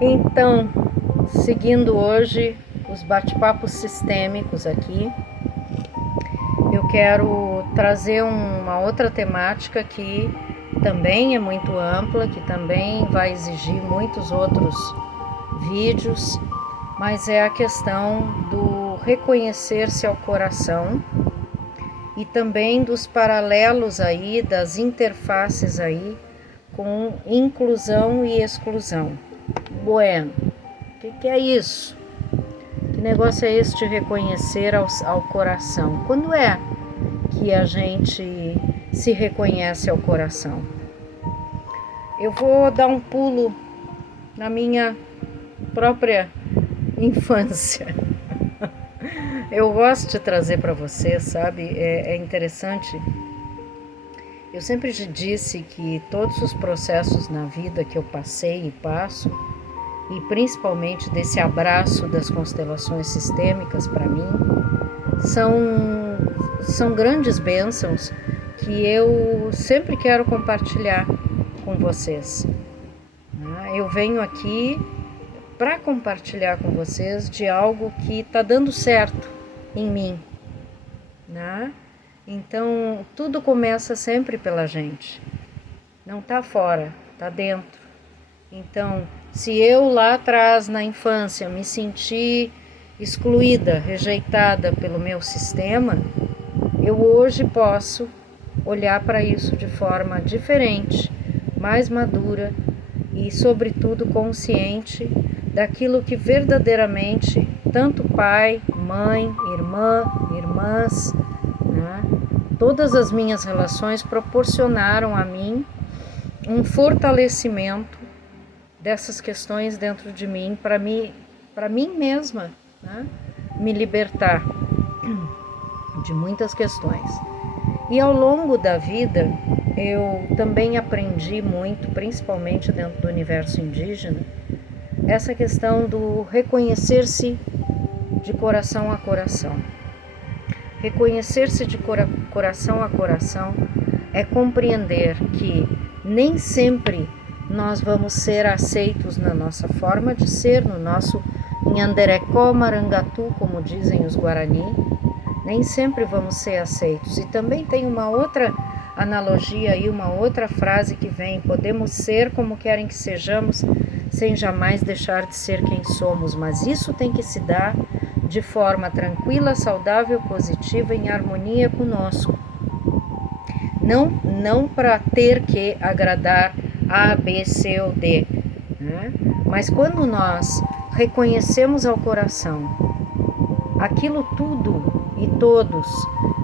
Então, seguindo hoje os bate-papos sistêmicos aqui, eu quero trazer uma outra temática que também é muito ampla, que também vai exigir muitos outros vídeos, mas é a questão do reconhecer-se ao coração e também dos paralelos aí, das interfaces aí com inclusão e exclusão. Bueno, o que é isso? Que negócio é esse de reconhecer ao coração? Quando é que a gente se reconhece ao coração? Eu vou dar um pulo na minha própria infância. Eu gosto de trazer para você, sabe? É interessante. Eu sempre disse que todos os processos na vida que eu passei e passo, e principalmente desse abraço das constelações sistêmicas para mim, são grandes bênçãos que eu sempre quero compartilhar com vocês. Eu venho aqui para compartilhar com vocês de algo que está dando certo em mim, né? Então, tudo começa sempre pela gente. Não está fora, está dentro. Então, se eu lá atrás, na infância, me senti excluída, rejeitada pelo meu sistema, eu hoje posso olhar para isso de forma diferente, mais madura e, sobretudo, consciente daquilo que verdadeiramente tanto pai, mãe, irmã, irmãs, né, todas as minhas relações proporcionaram a mim um fortalecimento dessas questões dentro de mim para mim mesma, né, me libertar de muitas questões. E ao longo da vida eu também aprendi muito, principalmente dentro do universo indígena, essa questão do reconhecer-se de coração a coração. Reconhecer-se de coração a coração é compreender que nem sempre nós vamos ser aceitos na nossa forma de ser, no nosso Nhanderecó Marangatu, como dizem os Guarani, nem sempre vamos ser aceitos. E também tem uma outra analogia aí, uma outra frase que vem: podemos ser como querem que sejamos, sem jamais deixar de ser quem somos, mas isso tem que se dar de forma tranquila, saudável, positiva, em harmonia conosco. Não para ter que agradar A, B, C ou D, né? Mas quando nós reconhecemos ao coração aquilo tudo e todos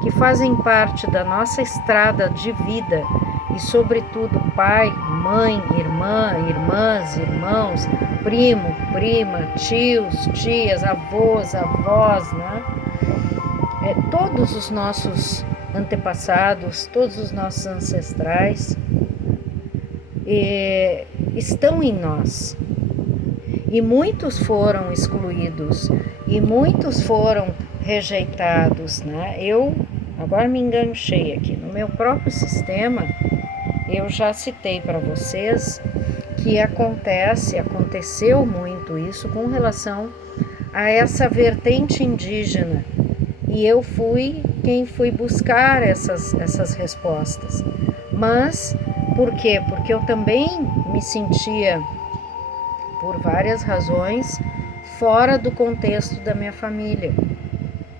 que fazem parte da nossa estrada de vida, e sobretudo pai, mãe, irmã, irmãs, irmãos, primo, prima, tios, tias, avós, avós, né? Todos os nossos antepassados, todos os nossos ancestrais estão em nós. E muitos foram excluídos, e muitos foram rejeitados, né? Eu agora me enganchei aqui no meu próprio sistema. Eu já citei para vocês que aconteceu muito isso com relação a essa vertente indígena, e eu fui quem fui buscar essas respostas. Mas por quê? Porque eu também me sentia, por várias razões, fora do contexto da minha família.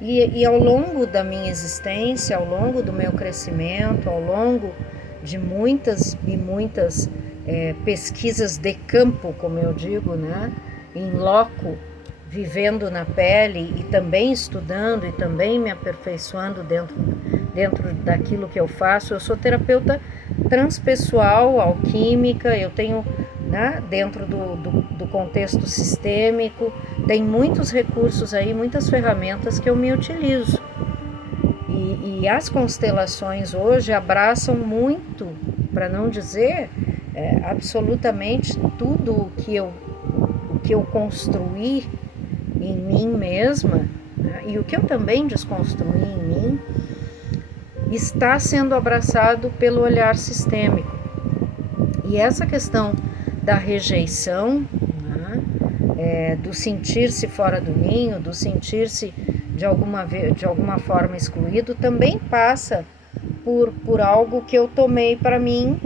E ao longo da minha existência, ao longo do meu crescimento, ao longo de muitas e muitas pesquisas de campo, como eu digo, né, em loco, vivendo na pele e também estudando e também me aperfeiçoando dentro daquilo que eu faço. Eu sou terapeuta transpessoal, alquímica, eu tenho, né, dentro do contexto sistêmico, tem muitos recursos aí, muitas ferramentas que eu me utilizo. E as constelações hoje abraçam muito, para não dizer absolutamente tudo o que eu construí em mim mesma, né, e o que eu também desconstruí em mim, está sendo abraçado pelo olhar sistêmico. E essa questão da rejeição, né, do sentir-se fora do ninho, do sentir-se de alguma forma excluído, também passa por algo que eu tomei para mim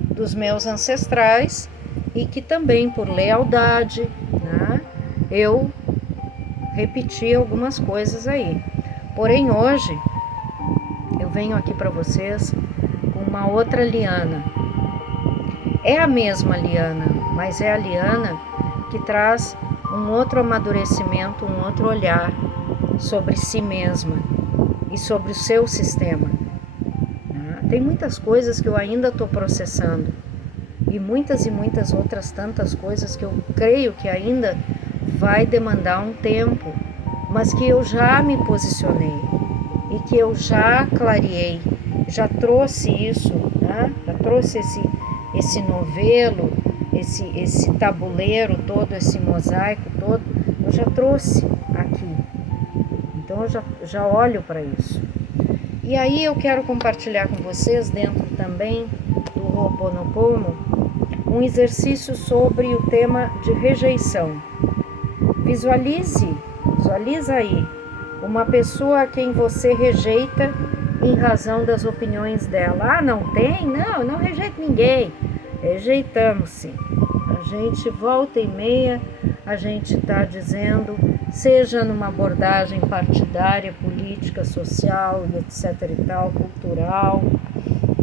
dos meus ancestrais e que também por lealdade, né, eu repeti algumas coisas aí. Porém, hoje eu venho aqui para vocês com uma outra liana. É a mesma liana, mas é a liana que traz um outro amadurecimento, um outro olhar sobre si mesma e sobre o seu sistema. Tem muitas coisas que eu ainda estou processando e muitas outras tantas coisas que eu creio que ainda vai demandar um tempo, mas que eu já me posicionei e que eu já clareei, já trouxe isso, né? Já trouxe esse novelo, esse tabuleiro todo, esse mosaico todo, eu já trouxe aqui. Então eu já olho para isso. E aí eu quero compartilhar com vocês, dentro também do Ho'oponopono, um exercício sobre o tema de rejeição. Visualiza aí uma pessoa a quem você rejeita em razão das opiniões dela. Ah, não tem? Não, não rejeito ninguém. Rejeitamos sim. A gente volta e meia, a gente está dizendo, seja numa abordagem partidária, política, social, etc e tal, cultural,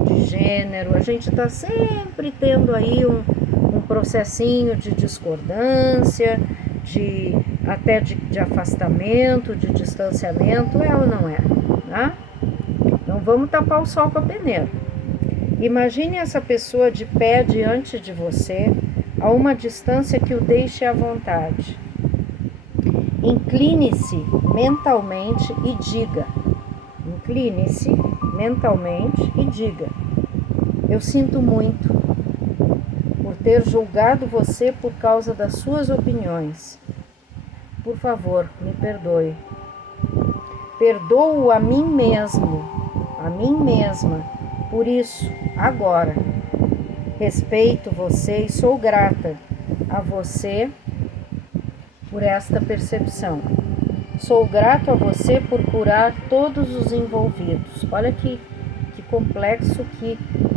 de gênero, a gente está sempre tendo aí um processinho de discordância, até de afastamento, de distanciamento, é ou não é? Né? Então vamos tapar o sol com a peneira. Imagine essa pessoa de pé diante de você, a uma distância que o deixe à vontade. Incline-se mentalmente e diga. Incline-se mentalmente e diga: eu sinto muito por ter julgado você por causa das suas opiniões. Por favor, me perdoe. Perdoo a mim mesmo, a mim mesma, por isso, agora. Respeito você e sou grata a você por esta percepção. Sou grato a você por curar todos os envolvidos. Olha que complexo,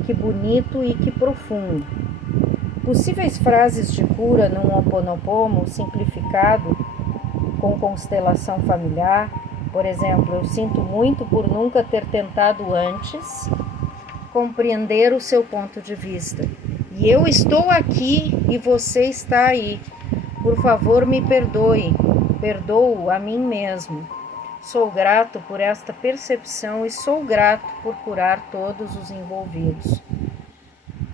que bonito e que profundo. Possíveis frases de cura num Ho'oponopono simplificado com constelação familiar. Por exemplo, eu sinto muito por nunca ter tentado antes compreender o seu ponto de vista. E eu estou aqui e você está aí. Por favor, me perdoe. Perdoo a mim mesmo. Sou grato por esta percepção e sou grato por curar todos os envolvidos.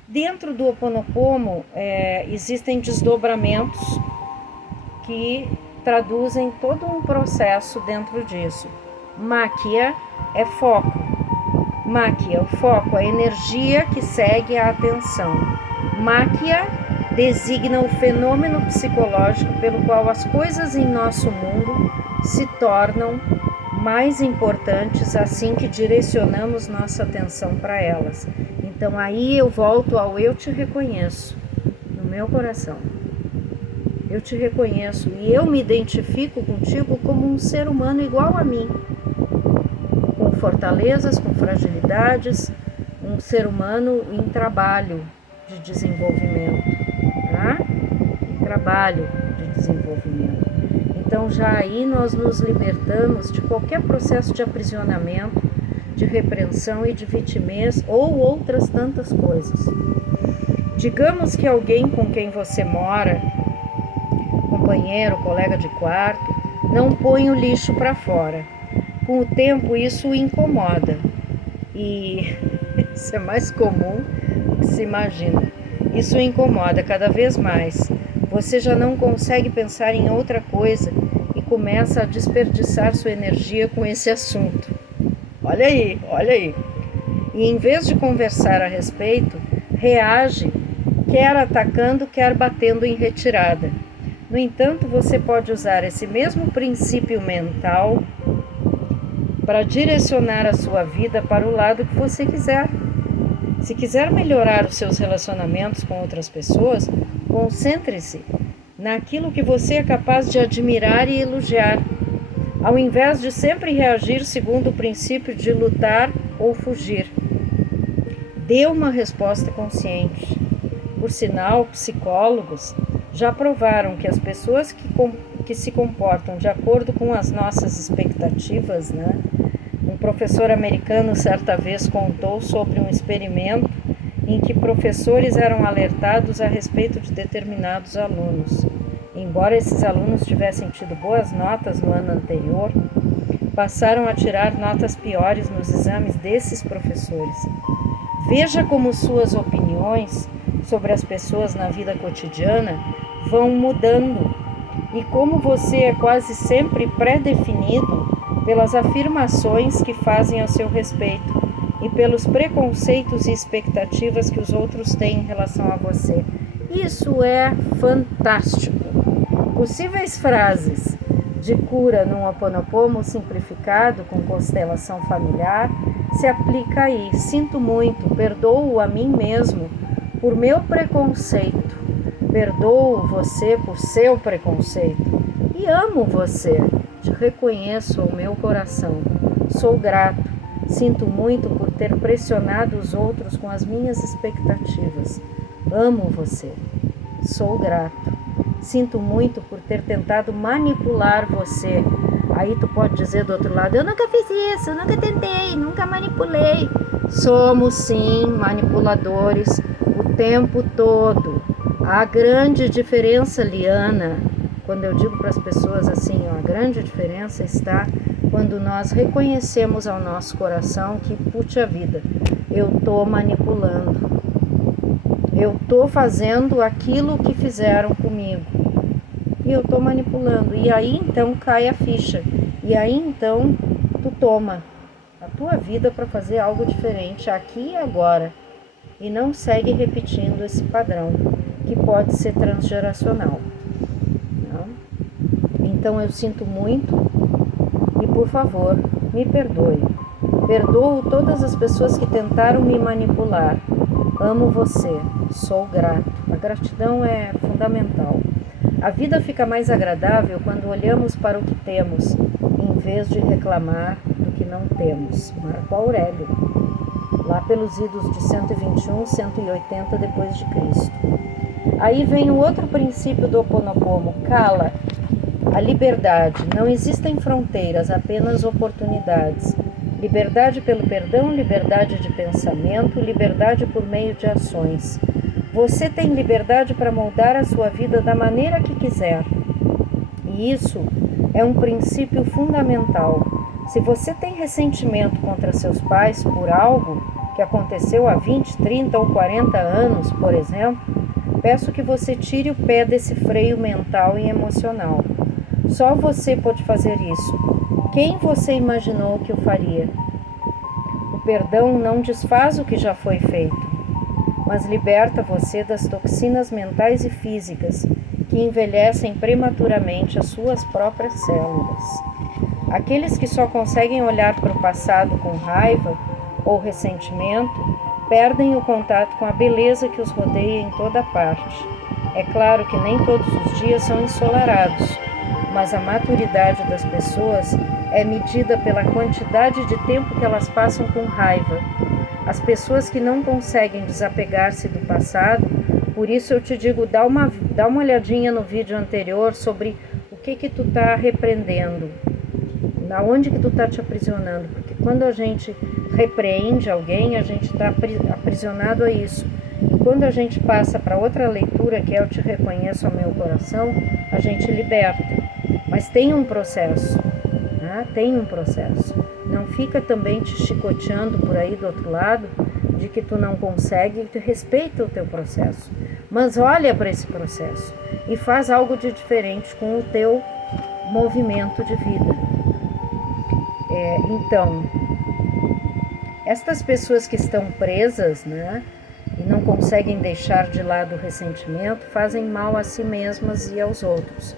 Dentro do Ho'oponopono existem desdobramentos que traduzem todo um processo dentro disso. Makia é foco. Makia, o foco, a energia que segue a atenção. Makia designa o fenômeno psicológico pelo qual as coisas em nosso mundo se tornam mais importantes assim que direcionamos nossa atenção para elas. Então aí eu volto ao eu te reconheço no meu coração. Eu te reconheço e eu me identifico contigo como um ser humano igual a mim, com fortalezas, com fragilidades, um ser humano em trabalho de desenvolvimento, tá? Em trabalho de desenvolvimento. Então já aí nós nos libertamos de qualquer processo de aprisionamento, de repreensão e de vitimez ou outras tantas coisas. Digamos que alguém com quem você mora, companheiro, colega de quarto, não põe o lixo para fora. Com o tempo isso o incomoda e isso é mais comum do que se imagina. Isso o incomoda cada vez mais. Você já não consegue pensar em outra coisa e começa a desperdiçar sua energia com esse assunto. Olha aí, olha aí. E em vez de conversar a respeito, reage, quer atacando, quer batendo em retirada. No entanto, você pode usar esse mesmo princípio mental para direcionar a sua vida para o lado que você quiser. Se quiser melhorar os seus relacionamentos com outras pessoas, concentre-se naquilo que você é capaz de admirar e elogiar, ao invés de sempre reagir segundo o princípio de lutar ou fugir. Dê uma resposta consciente. Por sinal, psicólogos já provaram que as pessoas que se comportam de acordo com as nossas expectativas, né? Um professor americano certa vez contou sobre um experimento em que professores eram alertados a respeito de determinados alunos. Embora esses alunos tivessem tido boas notas no ano anterior, passaram a tirar notas piores nos exames desses professores. Veja como suas opiniões sobre as pessoas na vida cotidiana vão mudando e como você é quase sempre pré-definido pelas afirmações que fazem a seu respeito e pelos preconceitos e expectativas que os outros têm em relação a você. Isso é fantástico. Possíveis frases de cura num Ho'oponopono simplificado com constelação familiar se aplica aí. Sinto muito, perdoo a mim mesmo por meu preconceito, perdoo você por seu preconceito e amo você, te reconheço ao meu coração, sou grato, sinto muito por ter pressionado os outros com as minhas expectativas, amo você, sou grato, sinto muito por ter tentado manipular você. Aí tu pode dizer do outro lado, eu nunca fiz isso, nunca tentei, nunca manipulei. Somos sim manipuladores o tempo todo. A grande diferença, Liana, quando eu digo para as pessoas assim, ó, a grande diferença está quando nós reconhecemos ao nosso coração que, puxa vida, eu estou manipulando. Eu estou fazendo aquilo que fizeram comigo. E eu estou manipulando. E aí então cai a ficha. E aí então tu toma a tua vida para fazer algo diferente aqui e agora. E não segue repetindo esse padrão, que pode ser transgeracional. Não? Então eu sinto muito e, por favor, me perdoe. Perdoo todas as pessoas que tentaram me manipular. Amo você, sou grato. A gratidão é fundamental. A vida fica mais agradável quando olhamos para o que temos, em vez de reclamar do que não temos. Marco Aurélio, lá pelos idos de 121, 180 depois de Cristo. Aí vem o outro princípio do Ho'oponopono, cala, a liberdade. Não existem fronteiras, apenas oportunidades. Liberdade pelo perdão, liberdade de pensamento, liberdade por meio de ações. Você tem liberdade para moldar a sua vida da maneira que quiser. E isso é um princípio fundamental. Se você tem ressentimento contra seus pais por algo que aconteceu há 20, 30 ou 40 anos, por exemplo, peço que você tire o pé desse freio mental e emocional. Só você pode fazer isso. Quem você imaginou que o faria? O perdão não desfaz o que já foi feito, mas liberta você das toxinas mentais e físicas que envelhecem prematuramente as suas próprias células. Aqueles que só conseguem olhar para o passado com raiva ou ressentimento perdem o contato com a beleza que os rodeia em toda parte. É claro que nem todos os dias são ensolarados, mas a maturidade das pessoas é medida pela quantidade de tempo que elas passam com raiva. As pessoas que não conseguem desapegar-se do passado, por isso eu te digo, dá uma olhadinha no vídeo anterior sobre o que tu está repreendendo, aonde que tu está te aprisionando, porque quando a gente repreende alguém, a gente está aprisionado a isso. E quando a gente passa para outra leitura, que é eu te reconheço ao meu coração, a gente liberta. Mas tem um processo, né? Tem um processo. Não fica também te chicoteando por aí do outro lado, de que tu não consegue, e tu respeita o teu processo. Mas olha para esse processo e faz algo de diferente com o teu movimento de vida. Então, estas pessoas que estão presas, né, e não conseguem deixar de lado o ressentimento, fazem mal a si mesmas e aos outros.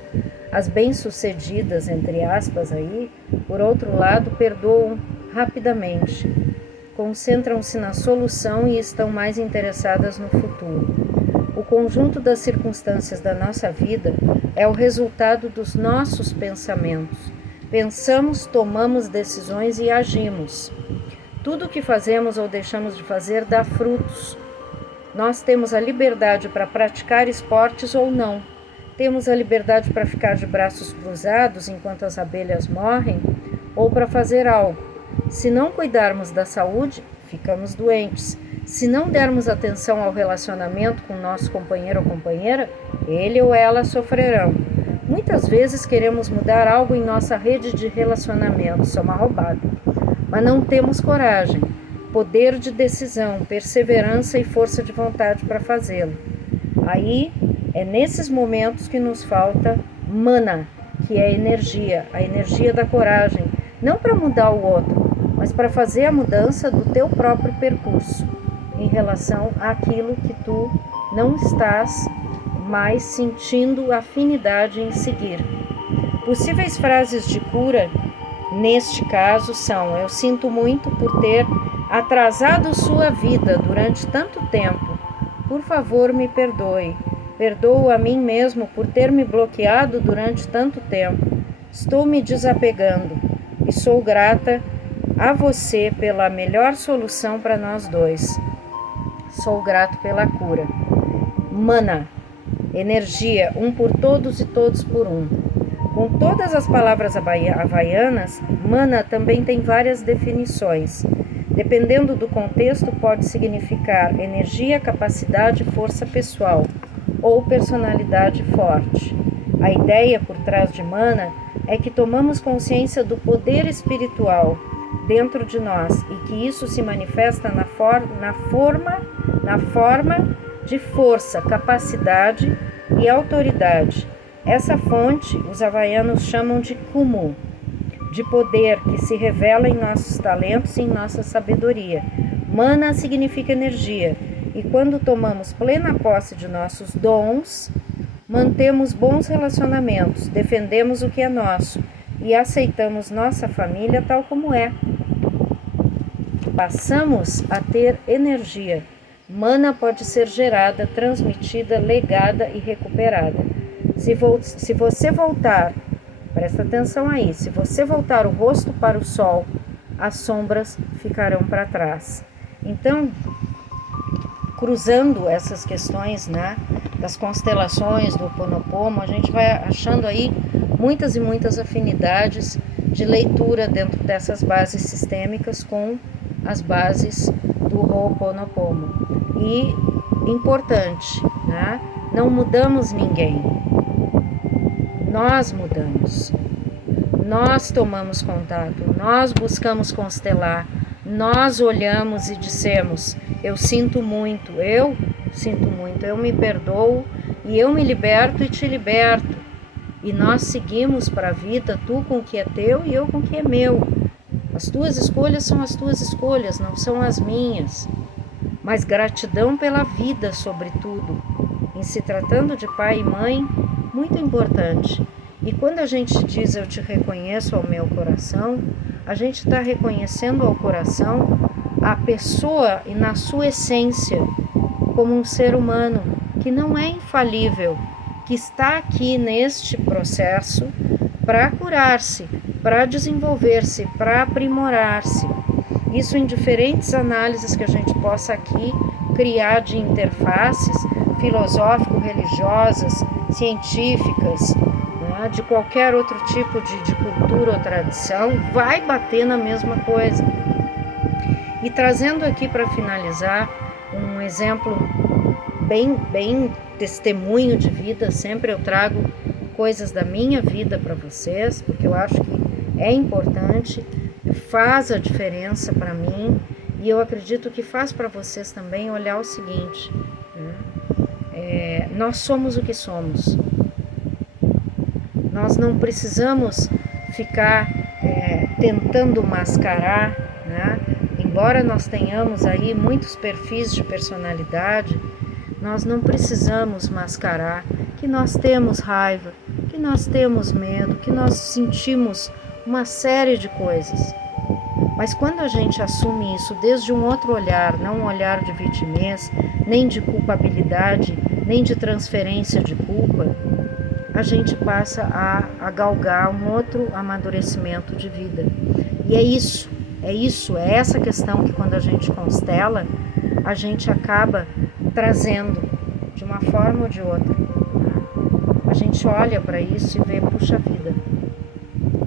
As bem-sucedidas, entre aspas, aí, por outro lado, perdoam rapidamente, concentram-se na solução e estão mais interessadas no futuro. O conjunto das circunstâncias da nossa vida é o resultado dos nossos pensamentos. Pensamos, tomamos decisões e agimos. Tudo o que fazemos ou deixamos de fazer dá frutos. Nós temos a liberdade para praticar esportes ou não. Temos a liberdade para ficar de braços cruzados enquanto as abelhas morrem ou para fazer algo. Se não cuidarmos da saúde, ficamos doentes. Se não dermos atenção ao relacionamento com nosso companheiro ou companheira, ele ou ela sofrerão. Muitas vezes queremos mudar algo em nossa rede de relacionamento, isso é uma roubada. Mas não temos coragem, poder de decisão, perseverança e força de vontade para fazê-lo. Aí é nesses momentos que nos falta mana, que é a energia da coragem, não para mudar o outro, mas para fazer a mudança do teu próprio percurso em relação àquilo que tu não estás mais sentindo afinidade em seguir. Possíveis frases de cura, neste caso, são: eu sinto muito por ter atrasado sua vida durante tanto tempo. Por favor, me perdoe. Perdoo a mim mesmo por ter me bloqueado durante tanto tempo. Estou me desapegando e sou grata a você pela melhor solução para nós dois. Sou grato pela cura. Mana, energia, um por todos e todos por um. Com todas as palavras havaianas, mana também tem várias definições. Dependendo do contexto, pode significar energia, capacidade, força pessoal ou personalidade forte. A ideia por trás de mana é que tomamos consciência do poder espiritual dentro de nós e que isso se manifesta na forma de força, capacidade e autoridade. Essa fonte os havaianos chamam de kumu, de poder que se revela em nossos talentos e em nossa sabedoria. Mana significa energia, e quando tomamos plena posse de nossos dons, mantemos bons relacionamentos, defendemos o que é nosso e aceitamos nossa família tal como é. Passamos a ter energia. Mana pode ser gerada, transmitida, legada e recuperada. Se você voltar, presta atenção aí, se você voltar o rosto para o sol, as sombras ficarão para trás. Então, cruzando essas questões, né, das constelações, do Ho'oponopono, a gente vai achando aí muitas e muitas afinidades de leitura dentro dessas bases sistêmicas com as bases do Ho'oponopono. E importante, né, não mudamos ninguém, nós mudamos, nós tomamos contato, nós buscamos constelar, nós olhamos e dissemos: eu sinto muito, eu me perdoo e eu me liberto e te liberto. E nós seguimos para a vida, tu com o que é teu e eu com o que é meu. As tuas escolhas são as tuas escolhas, não são as minhas. Mas gratidão pela vida, sobretudo. Em se tratando de pai e mãe, muito importante. E quando a gente diz eu te reconheço ao meu coração, a gente está reconhecendo ao coração a pessoa e na sua essência como um ser humano que não é infalível, que está aqui neste processo para curar-se, para desenvolver-se, para aprimorar-se. Isso em diferentes análises que a gente possa aqui criar de interfaces filosófico-religiosas, científicas, né, de qualquer outro tipo de cultura ou tradição, vai bater na mesma coisa. E trazendo aqui para finalizar um exemplo bem testemunho de vida, sempre eu trago coisas da minha vida para vocês, porque eu acho que é importante, faz a diferença para mim e eu acredito que faz para vocês também olhar o seguinte, né? Nós somos o que somos. Nós não precisamos ficar tentando mascarar, né? Embora nós tenhamos aí muitos perfis de personalidade, nós não precisamos mascarar que nós temos raiva, que nós temos medo, que nós sentimos uma série de coisas. Mas quando a gente assume isso desde um outro olhar, não um olhar de vitimez, nem de culpabilidade nem de transferência de culpa, a gente passa a galgar um outro amadurecimento de vida. E é essa questão que quando a gente constela, a gente acaba trazendo de uma forma ou de outra. A gente olha para isso e vê, puxa vida,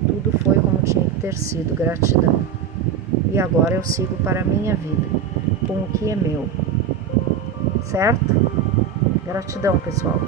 tudo foi como tinha que ter sido, gratidão. E agora eu sigo para a minha vida, com o que é meu. Certo? Gratidão, pessoal.